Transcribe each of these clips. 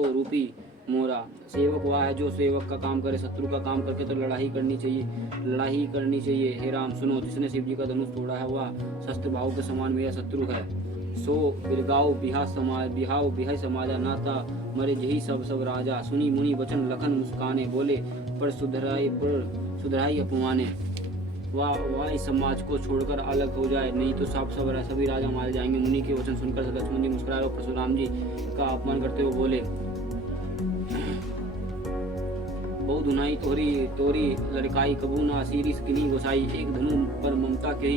सो रूपी मोरा। सेवक वह है जो सेवक का काम करे, शत्रु का काम करके तो लड़ाई करनी चाहिए, लड़ाई ही करनी चाहिए। हे राम सुनो, जिसने शिव जी का धनुष तोड़ा है वह शस्त्र भाव के समान मेरा शत्रु है। सो बिरगाओ बिहाओ बिहाई समाजा, नाता मरे जही सब सब राजा। सुनी मुनि वचन लखन मुस्काने, बोले पर सुधराई अपमाने। वह इस समाज को छोड़कर अलग हो जाए, नहीं तो सब सभी राजा मारे जाएंगे। मुनि के वचन सुनकर लक्ष्मण जी मुस्कुराए और परशुराम जी का अपमान करते हुए बोले, बहु धुनाई तोरी लड़काई, कबू ना सीरी किनी गोसाई। एक धनु पर ममता के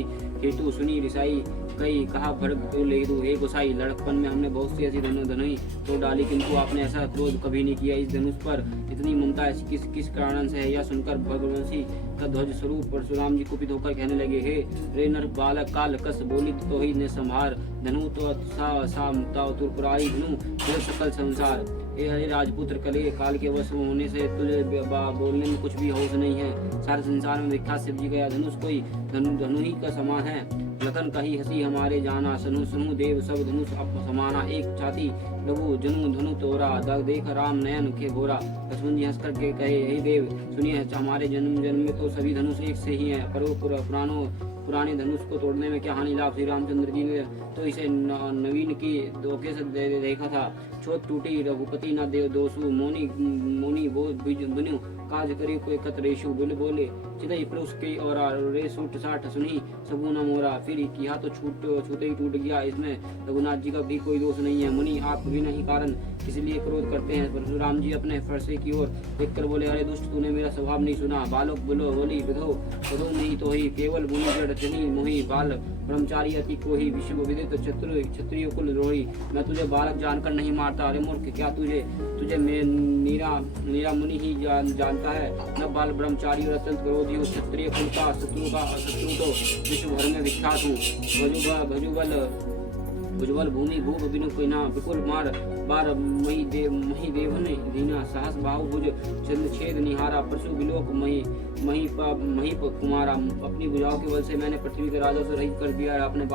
हेतु सुनी रिसाई, कई कहा भड़क तो ले दो। हे गोसाई, लड़कपन में हमने बहुत सी ऐसी धनुई तो डाली, किंतु आपने ऐसा क्रोध कभी नहीं किया। इस धनुष पर इतनी ममता ऐसी किस कारण से है? यह सुनकर भगवंशी का ध्वज स्वरूप परशुराम जी कुपित होकर कहने लगे, हे रे नर बालक, काल कस बोली तो ही ने संभार। धनु तो तुरपुरारी धनु फिर सकल संसार। हे हरे राजपुत्र, कले काल के वश होने से तुझे बोलने में कुछ भी होश नहीं है। सारे संसार में विख्यात शिव जी का धनुष कोई धनु ही का समान है। लखन कही हसी हमारे जाना, सनु सनु देव सब धनुष समाना। एक छाती लघु जनु धनु तोरा, देख राम नयन के भोरा। लक्ष्मण जी हंसकर के कहे, हे देव सुनिए, हमारे जन्म में तो सभी धनुष एक से ही हैं, पर पुराने धनुष को तोड़ने में क्या हानि लाभ। श्री रामचंद्र जी ने तो इसे नवीन की धोखे से देखा था। छोट टूटी रघुपति न देव दोषु, मोनी बनु काज करी कोई कतरेशु। बोले चिदई पुरुष की और रे सूट साठ सुनी सबूना मोरा। फिर किया तो छूटे ही टूट गया, इसमें रघुनाथ जी का भी कोई दोष नहीं है। मुनि आप भी नहीं कारण इसलिए क्रोध करते हैं। परशुराम जी अपने फरसे की ओर देखकर बोले, अरे दुष्ट, तूने मेरा स्वभाव नहीं सुना। बालक बोली विधो नहीं तो ही, केवल मुनि जड़ जनी मोही। बाल ब्रह्मचारी अति को ही, विश्व विदित क्षत्रिय कुल द्रोही। मैं तुझे बालक जानकर नहीं मारता। अरे मूर्ख, क्या तुझे नीरा मुनि ही जानता है? न बाल ब्रह्मचारी और अत्यंत क्रोधी हूँ, क्षत्रिय कुल का शत्रु तो विश्व भर में विख्यात हूँ। भुजबल भूमि भूप बिनु कोइना, विपुल मार बार मही देव ने दीना। सहस बाहु भुज चंद छेद निहारा, परशु विलोक मही कुमारा। अपनी भुजाओं के बल से मैंने पृथ्वी के राजा से रहित कर दिया। अपने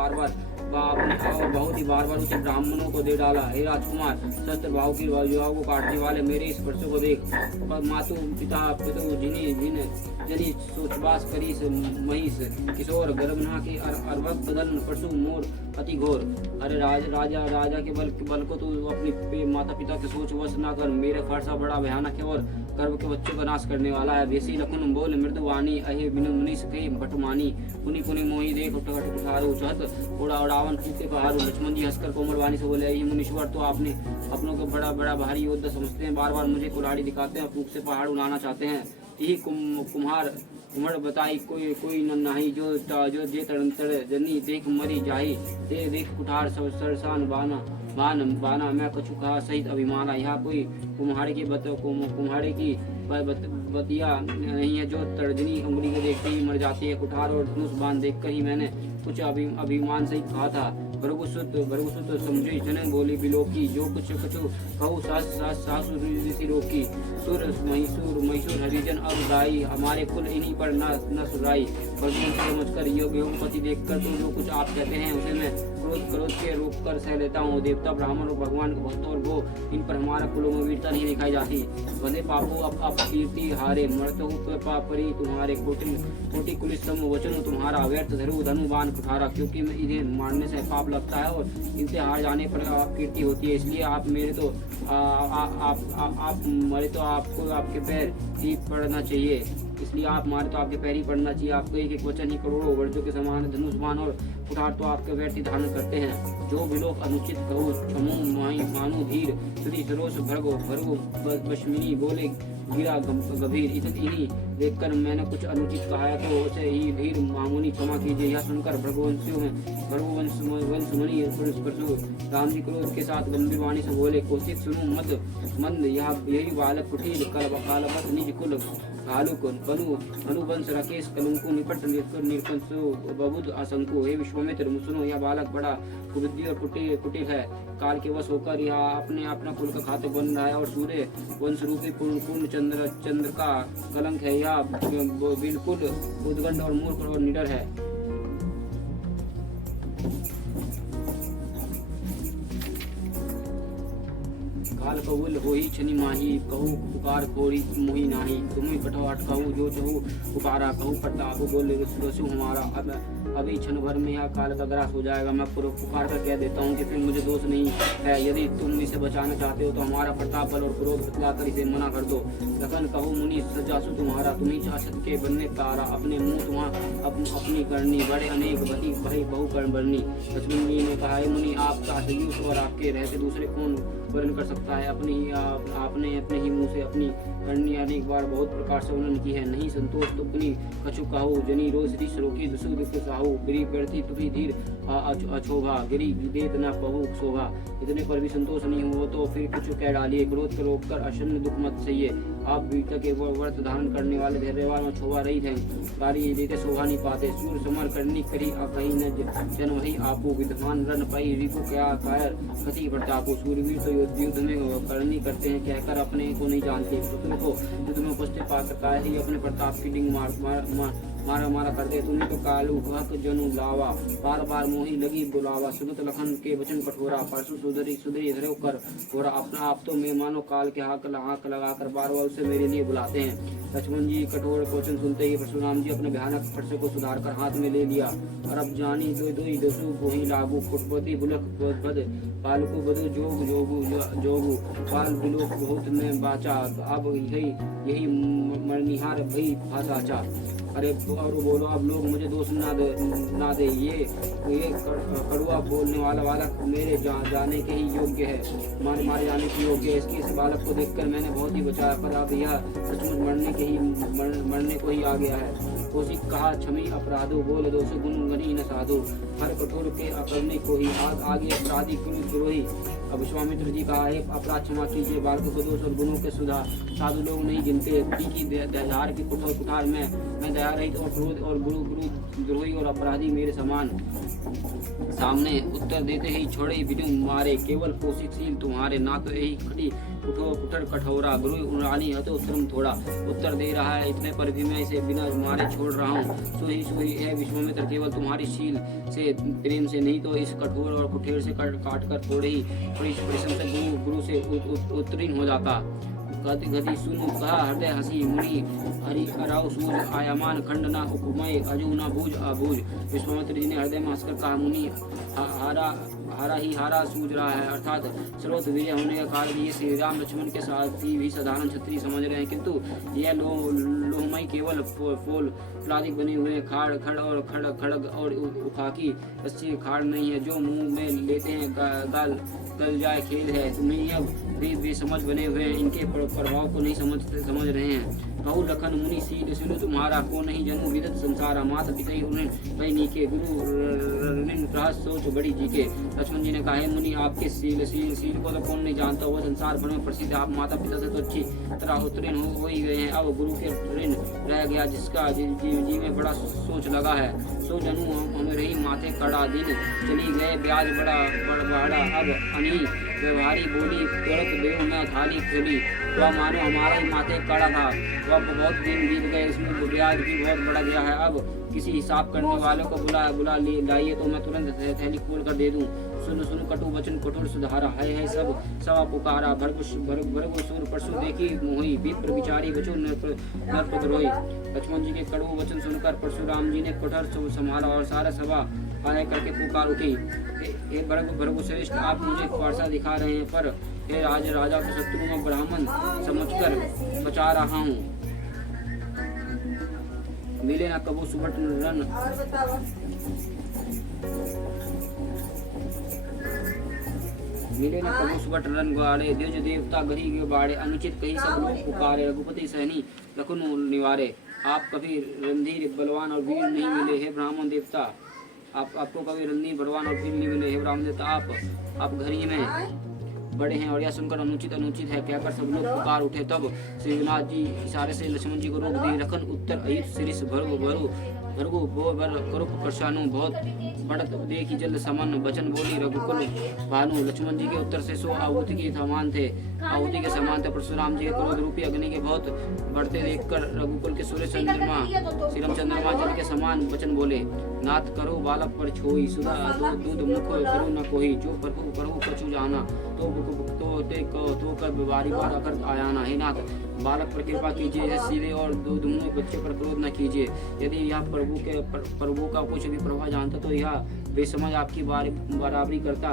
बहुत ही बार उच्च ब्राह्मणों को दे डाला। हे राजकुमार, शस्त्र भाव की युवाओं को काटने वाले मेरे इस परशु को देख। मातु पिता पितु जनी सोचबास करी महिष, किशोर गर्भना के अर्भक बदन परशु मोर अति घोर। अरे राजा के बल को तू अपनी माता पिता के सोच वश न कर। मेरे फरसा बड़ा भयानक है और गर्भ के बच्चों का नाश करने वाला है। बेसी लखन बोल मृदुवानी, अहे बिनु मुनिस के भटमानी। पुनि मोही देख उठारू, चहत उड़ावन फूके पहाड़ू। लक्ष्मण जी हंसकर कोमल वाणी से बोले, ये मुनीश्वर तो आपने अपनों को बड़ा भारी योद्धा समझते हैं। बार मुझे कुल्हाड़ी दिखाते हैं, फूक से पहाड़ उड़ाना चाहते हैं। यही कुम्हड़ बताई कोई नहीं, जो जे तड़ जनी देख मरी जाही। देख कुठार सरसान बाना मैं कछु कहा सहित अभिमाना। यहाँ कोई कुम्हाड़े की बतिया नहीं है, जो तर्जनी उंगली को देखते ही मर जाती है। कुठार और धनुष बाण देखकर ही मैंने कुछ अभिमान सहित कहा था। भृगुसुत समझी जन बोली बिलोकी, जो कुछ कहू सासु रोकी। सुर महिषुर हरिजन अब गाई, हमारे कुल इन्हीं पर न सुराई। भगवान से समझकर योगपति देखकर तो जो कुछ आप कहते हैं उसे मैं क्रोध के रोक कर सह लेता हूँ। देवता ब्राह्मण और भगवान के भक्त और वो, इन पर हमारा कुलों में वीरता नहीं दिखाई जाती। बंधे पापो अब कीर्ति हारे, मरते हो पापरी तुम्हारे। कोटि कुलिस सम वचन तुम्हारा, व्यर्थ धनु बाण कुठारा। क्योंकि इन्हें मारने से पाप लगता है और इनसे हार जाने पर कीर्ति होती है। इसलिए आप मेरे तो आप मरे तो आपको आपके पैर ही पड़ना चाहिए। इसलिए आप मारे तो आपके पैर ही पड़ना चाहिए। आपको एक वचन ही करोड़ों वर्जों के समान धनुष बाण और कुठार तो आपके व्यर्थ ही धारण करते हैं। जो भी लोग अनुचित कहो समूह मानो धीर, श्री सरोस भर्गो बशमिनी बोले गिरा गंभीर। इन्हीं देखकर मैंने कुछ अनुचित कहा है तो उसे ही धीर मांगुनी क्षमा कीजिए। यह सुनकर भृगुवंश मुनि परशु राम जी क्रोध के साथ गंभीर वाणी से बोले, कौशिक सुनो मंद, यही बालक कुटिल कालवत निज कुल भालुक अनुवंश राकेश कलंकु निपट निरपंसो बबुद आशंकु। हे विश्वामित्र सुनो, यह बालक बड़ा कुबुद्धि और कुटिल है। काल के वश होकर यह अपना कुल का खाते बन रहा है और सूर्य वंश रूपी पूर्ण चंद्र का कलंक है। यह बिल्कुल उद्गंड और मूर्ख और निडर है। काल कबूल होई छनि माही, कहू पुकार खोरी मोही नाही, तुम्हें कटवाट कहू जो चहू पुकारा, कहू प्रताप बोले रसु हमारा। अब अभी क्षण भर में यह काल का ग्रास हो जाएगा। मैं पुकार कर कह देता हूँ कि फिर मुझे दोष नहीं है। यदि तुम इसे बचाना चाहते हो तो हमारा प्रताप बल और क्रोध बतला कर इसे मना कर दो। लखन कहो मुनि सजासु तुम्हारा, तुम्ही चाशत के बनने तारा, अपने मुँह तुम्हारा अपनी करनी, बड़े अनेक भली भई बहु कर्ण बरनी। लक्ष्मण जी ने कहा, मुनि आप चाहत और आपके रहते दूसरे कौन वर्णन कर सकता है। आपने अपने ही मुँह से अपनी करनी अनेक बार बहुत प्रकार से वर्णन की है। नहीं संतोष तो अपनी कछु कहो, जनी रोज ऋष रोकी दुसु दुख साहू, गिरी प्रति तुभी धीर अछोभा, गिरी वेद न कहू शोभा। इतने पर भी संतोष नहीं हुआ तो फिर कुछ कह डालिए, क्रोध कर रोक कर अशन्न दुख मत सहिए। आप बीता के व्रत धारण करने वाले धैर्यवान और शोभा रहित हैं, गारी देते शोभा नहीं पाते। सूर समर करनी करी कहीं न जन वही आपू, विद्वान रन पाई रिपु क्या कायर कति प्रतापो। सूरवीर तो युद्ध में करनी करते हैं, कहकर अपने को नहीं जानते। पुत्र को युद्ध में उपस्थित पाकर ही अपने प्रताप की डिंग मारा मारा करते। तुम्हें तो कालू हक जनु लावा, बार बार मोही लगी बुलावा। सुनत लखन के वचन कठोरा, परसु सुधरी धरे कर थोड़ा। अपना आप तो मैं मानो काल के हाथ लगाकर बार बार उसे मेरे लिए बुलाते हैं। लक्ष्मण जी कठोर वचन सुनते ही परशुराम जी अपने भयानक फरसे को सुधार कर हाथ में ले लिया। और अब जानी दसु गोही लागू, फुटपति बुलक बद पालकु बधु जोग जोगु जोगु, पाल बिलोक बहुत में बाचा। अब यही मरनिहार भई फासाचा। अरे और बोलो, अब लोग मुझे दोष ना दे। ये कड़ुआ बोलने वाला मेरे जाने के ही योग्य है, मारे जाने के योग्य है। इस बालक को देखकर मैंने बहुत ही बचाया, पर अब यह सचमुच मरने को ही आ गया है। कौशिक कहा, क्षमी अपराधो बोल दोषो गुण गनी न साधो, हर कठोर के अपरने को ही आगे अपराधी द्रोही। अब विश्वामित्र जी कहा, है अपराध क्षमा कीजिए, बालकों को दोष और गुणों के सुधार साधु लोग नहीं गिनते। की दयार की कुठार मैं दया रहित और क्रोध और गुरु द्रोही और अपराधी मेरे समान। सामने उत्तर देते ही छोड़े बिनु मारे, केवल कोशिशशील तुम्हारे। ना तो यही खड़ी कुठर कठोरा, गुरु उड़ानी है तो उत्तरम थोड़ा। उत्तर दे रहा है, इतने पर भी मैं इसे बिना मारे छोड़ रहा हूँ। सोही है विश्वामित्र, केवल तुम्हारी शील से प्रेम से, नहीं तो इस कठोर और कुठेर से काट कर थोड़ी परिश्रम से गुरु से उत्तीर्ण हो जाता। गति सुनु कहा, हृदय हसी मुनि हरि अराव सूझ, आयमान खंड न उपमय, अजू न बूझ अबूझ। विश्वामित्र जी ने हृदय में हंसकर कहा, मुनि हारा सूझ रहा है, अर्थात सर्वत्र विजय होने का कारण ये श्री राम लक्ष्मण के साथ भी साधारण क्षत्रिय समझ रहे हैं, किंतु यह लोहमय केवल पोल प्लादिक बने हुए खड़ और खड़ग और उखाकी रस्सी खाड़ नहीं है, जो मुंह में लेते हैं गल जाए खेल है। तुम्हें अब वे समझ बने हुए हैं, इनके प्रभाव को नहीं समझ रहे हैं। कहू लखन मुनि सील सुनो तुम्हारा, को नहीं जन्म विदत संसारा, माता पिता ही उन्हें नीके, गुरु रहस सोच बड़ी जी के। लक्ष्मण जी ने कहा, मुनि आपके सील को तो कौन नहीं जानता, वह संसार भर में प्रसिद्ध। आप माता पिता से तो अच्छी तरह उत्तीर्ण हो ही गए हैं, अब गुरु के ऋण रह गया, जिसका जी में बड़ा सोच लगा है। सो जनु हमें रही माथे कड़ा, दिन चली गए ब्याज बड़ा अब अनी व्यवहारी बोली, तुरंत देव में थाली खोली। वह मानो हमारा ही माथे कड़ा था, वह बहुत दिन बीत गए, इसमें ब्याज भी बहुत बढ़ा गया है। अब किसी हिसाब करने वालों को बुला लाइए तो मैं तुरंत थैली खोल कर दे दूं। सुन कटु वचन कठोर सुधारा, है सब पुकारा। भर्गु सूर परसु देखी मोही, विप्र विचारी बचो नरपद्रोही। लक्ष्मण जी के कड़ू वचन सुनकर परशुराम जी ने कठोर संभाला और सारा सभा आने करके पुकार उठी, हे भर्गु श्रेष्ठ, आप मुझे वर्षा दिखा रहे हैं, पर हे राजा के शत्रु में ब्राह्मण समझकर बचा रहा हूँ। मिले न कबू सुबट रन, मिले न कबू सुबट रन ग्वाड़े, द्विज देवता गरी के बाड़े, अनुचित कही सब लोग पुकारे, रघुपति सहनी लखन निवारे। आप कभी रणधीर बलवान और वीर नहीं मिले, हे ब्राह्मण देवता। आपको कभी रणधीर बलवान और वीर नहीं मिले, हे ब्राह्मण देवता। आप घर ही में बड़े हैं, और यह सुनकर अनुचित है कहकर सब लोग पुकार उठे। तब श्रीनाथ जी इशारे से लक्ष्मण जी को रोक दिए। रखन उत्तर अहित शिरीष भर्गु बो बर करुप करशानु, बहुत बढ़त देखी जल समन, वचन बोली रघुकुल भानु। लक्ष्मण जी के उत्तर से सो आहुति के समान थे, परशुराम जी के क्रोध रूपी अग्नि के बहुत बढ़ते देखकर रघुकुल के सूर्य चंद्रमा जल के समान वचन बोले। नाथ करो बालक पर छोई, सुधा दूध मुख करो न कोई, जो प्रभु कछु जाना, तो कर बारी बार आकर आया ना। हे नाथ, बालक पर कृपा कीजिए, इस सीधे और दुनों बच्चे पर क्रोध न कीजिए। यदि यह प्रभु का कुछ भी प्रभाव जानता तो यह बेसमझ आपकी बराबरी करता।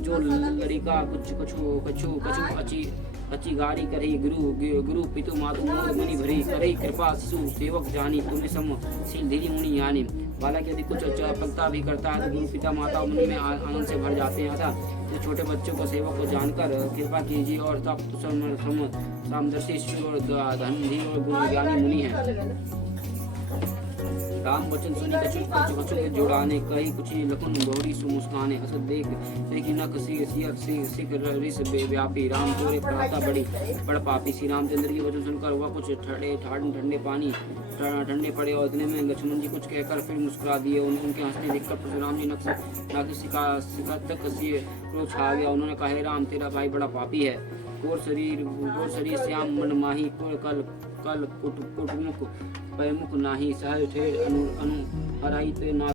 जो लड़िका कुछ कछु कछु कछु अच्छी गाड़ी करी, गुरु पितु मातु मोद मुनि भरी, करे कृपा शिशु सेवक जानी, तुम्हें सम शील धीरी मुनि यानी। बालक यदि कुछ चपलता भी करता है तो गुरु पिता माता मुनि में आनंद से भर जाते हैं। अतः जो छोटे बच्चों को सेवक को जानकर कृपा कीजिए और सामदर्शी ईश्वर और धनधी और गुरु ज्ञानी मुनि है। राम वचन सुनी कछु के जोड़ाने, कही कुछ लखन बहुरी सुमुस्काने। असत देखी न सिख रिस व्यापी, राम तोरे प्राता बड़ पापी। श्री रामचंद्र की वचन सुनकर वह कुछ ठंडे पानी ठंडे पड़े और इतने में लक्ष्मण जी कुछ कहकर फिर मुस्कुरा दिए। उनके हंसने देखकर परशुराम जी सिखातक क्रोध छा गया। उन्होंने कहा, हे राम, तेरा भाई बड़ा पापी है। गोर शरीर श्याम मन माही, कल कुटमुख पैमुख नाही, सहज ठेर अनु हराई ते ना।